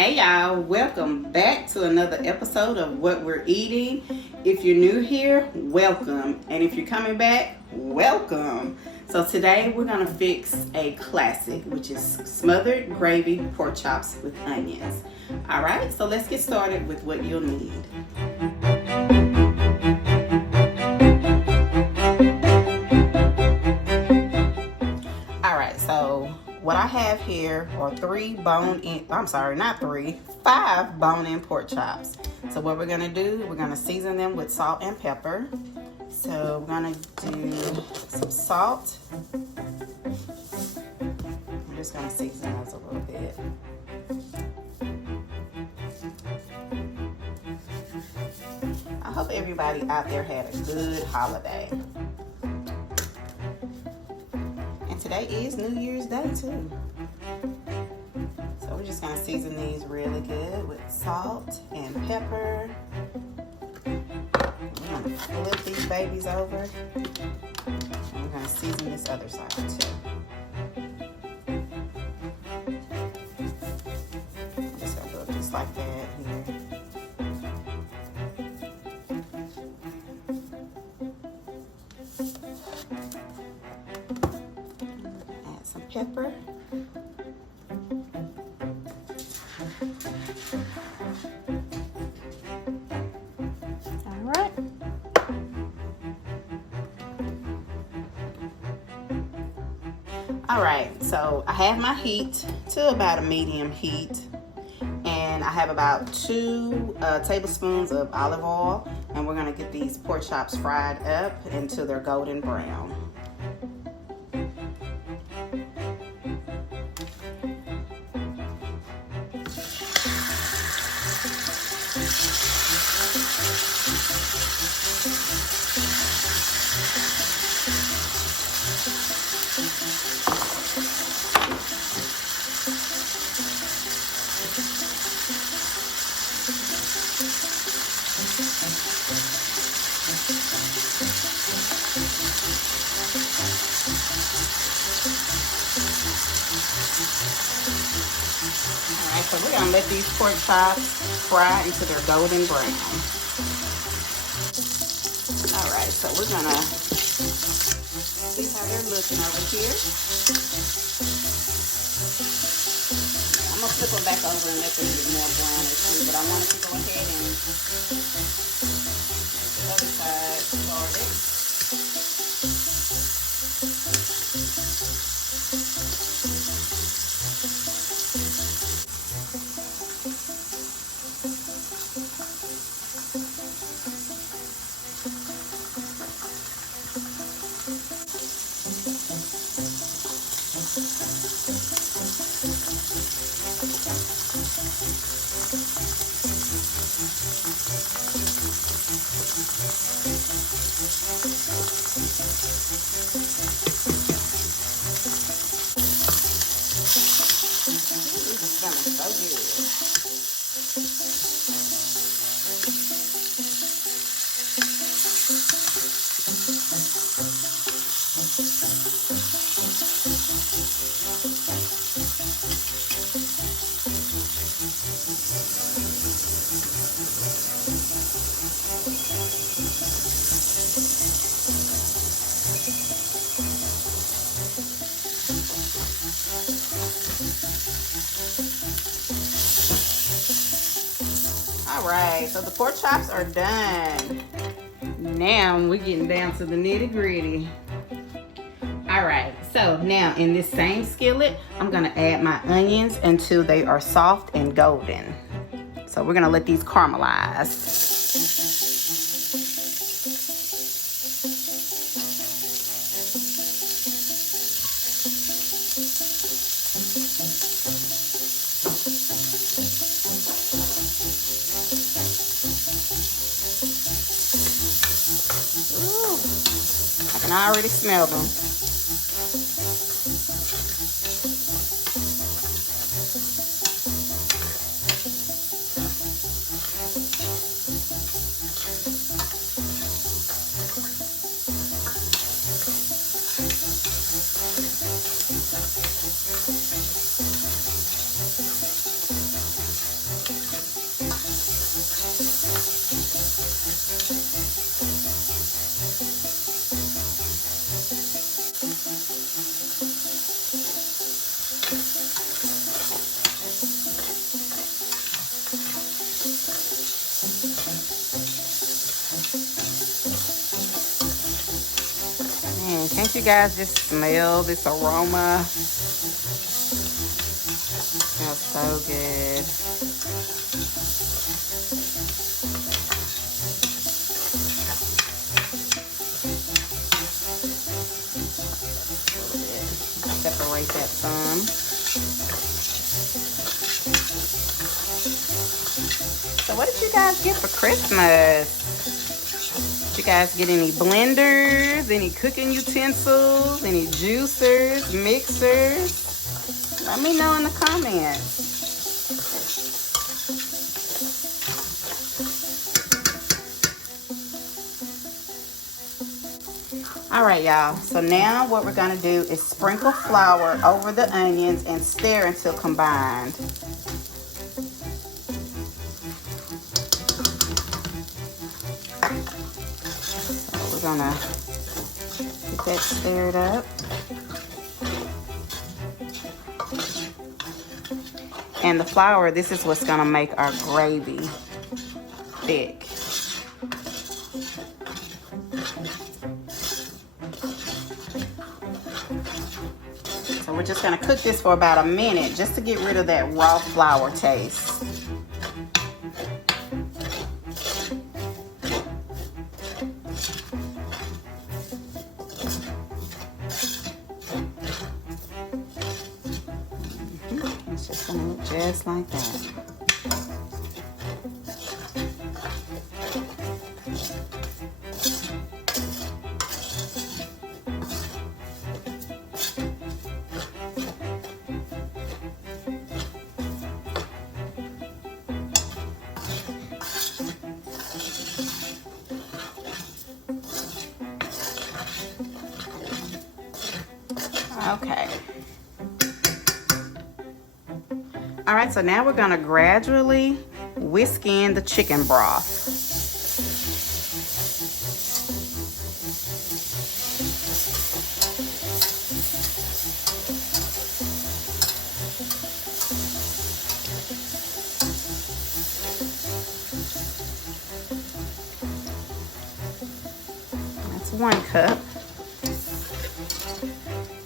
Hey y'all, welcome back to another episode of What We're Eating. If you're new here, welcome. And if you're coming back, welcome. So today we're gonna fix a classic, which is smothered gravy pork chops with onions. All right, so let's get started with what you'll need. All right, so what I have here are 5 bone-in pork chops. So what we're gonna do, we're gonna season them with salt and pepper. So we're gonna do some salt. I'm just gonna season those a little bit. I hope everybody out there had a good holiday. And today is New Year's Day too. So we're just gonna season these really good with salt and pepper. We're gonna flip these babies over. And we're gonna season this other side too. I'm just gonna do it just like that here. Add some pepper. All right, so I have my heat to about a medium heat, and I have about 2 tablespoons of olive oil, and we're gonna get these pork chops fried up until they're golden brown. Alright, so we're gonna let these pork chops fry until they're golden brown. Alright, so we're gonna see how they're looking over here. I'm gonna flip them back over and let them get more brownish too, but I wanted to go ahead and get the other side started. All right, so the pork chops are done. Now we're getting down to the nitty gritty. All right, so now in this same skillet, I'm gonna add my onions until they are soft and golden. So we're gonna let these caramelize. I already smell them. Can't you guys just smell this aroma? Smells so good. Separate that some. So what did you guys get for Christmas? Did you guys get any blenders, any cooking utensils, any juicers, mixers? Let me know in the comments. All right, y'all. So now what we're gonna do is sprinkle flour over the onions and stir until combined. So we're gonna get that stirred up. And the flour, this is what's gonna make our gravy thick. So we're just gonna cook this for about a minute just to get rid of that raw flour taste. It's just gonna look just like that. Okay. All right, so now we're gonna gradually whisk in the chicken broth. That's 1 cup.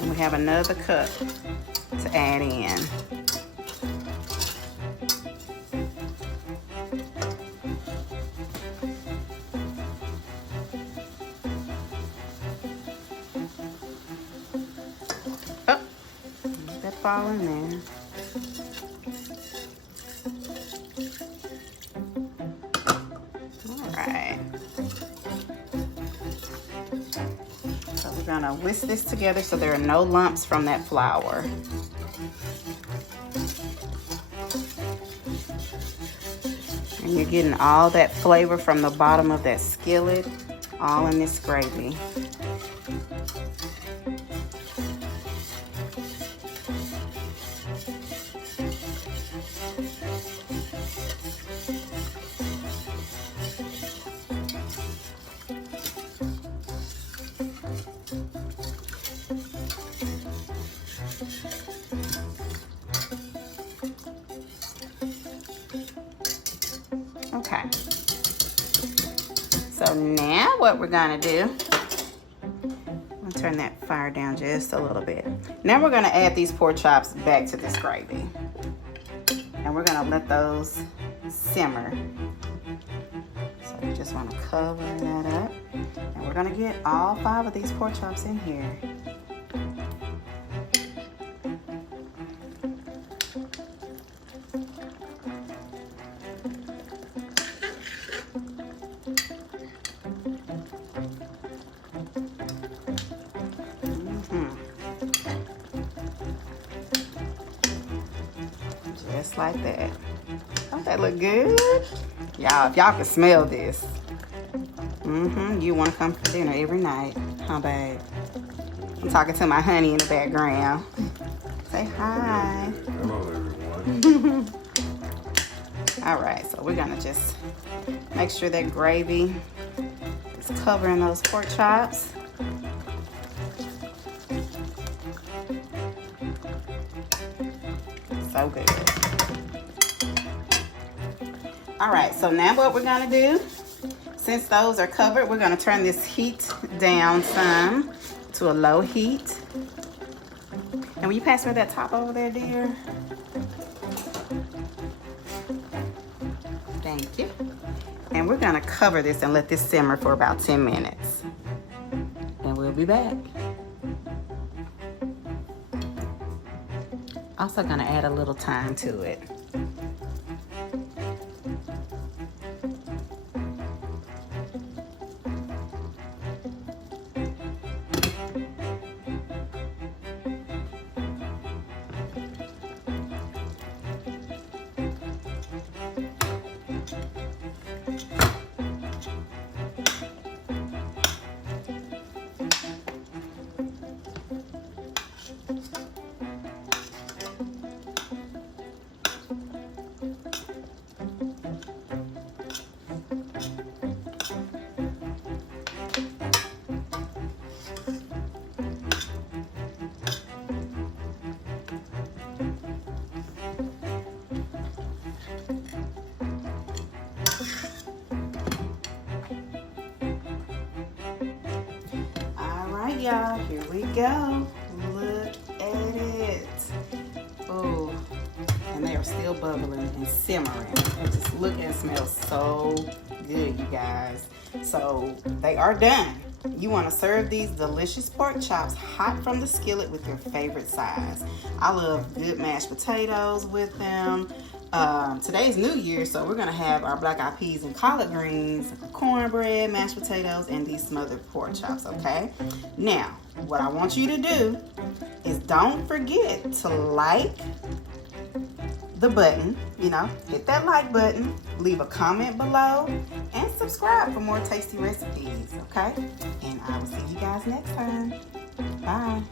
And we have another cup to add in. Oh, let that fall in there. All right. So we're gonna whisk this together so there are no lumps from that flour. And you're getting all that flavor from the bottom of that skillet, all in this gravy. Okay, so now what we're gonna do, I'm gonna turn that fire down just a little bit. Now we're gonna add these pork chops back to this gravy. And we're gonna let those simmer. So we just wanna cover that up. And we're gonna get all 5 of these pork chops in here. Just like that. Don't that look good? Y'all, if y'all can smell this, you want to come for dinner every night. Huh, babe? I'm talking to my honey in the background. Say hi. Hello, everyone. All right, so we're gonna just make sure that gravy is covering those pork chops. So good. All right, so now what we're gonna do, since those are covered, we're gonna turn this heat down some to a low heat. And will you pass me that top over there, dear? Thank you. And we're gonna cover this and let this simmer for about 10 minutes. And we'll be back. Also gonna add a little thyme to it. Y'all, here we go. Look at it. Oh, and they are still bubbling and simmering. And just look and smell so good, you guys. So they are done. You want to serve these delicious pork chops hot from the skillet with your favorite sides. I love good mashed potatoes with them. Today's New Year, so we're gonna have our black eyed peas and collard greens, cornbread, mashed potatoes, and these smothered pork chops, okay? Now, what I want you to do is don't forget to like the button, hit that like button, leave a comment below, and subscribe for more tasty recipes, okay? And I will see you guys next time. Bye.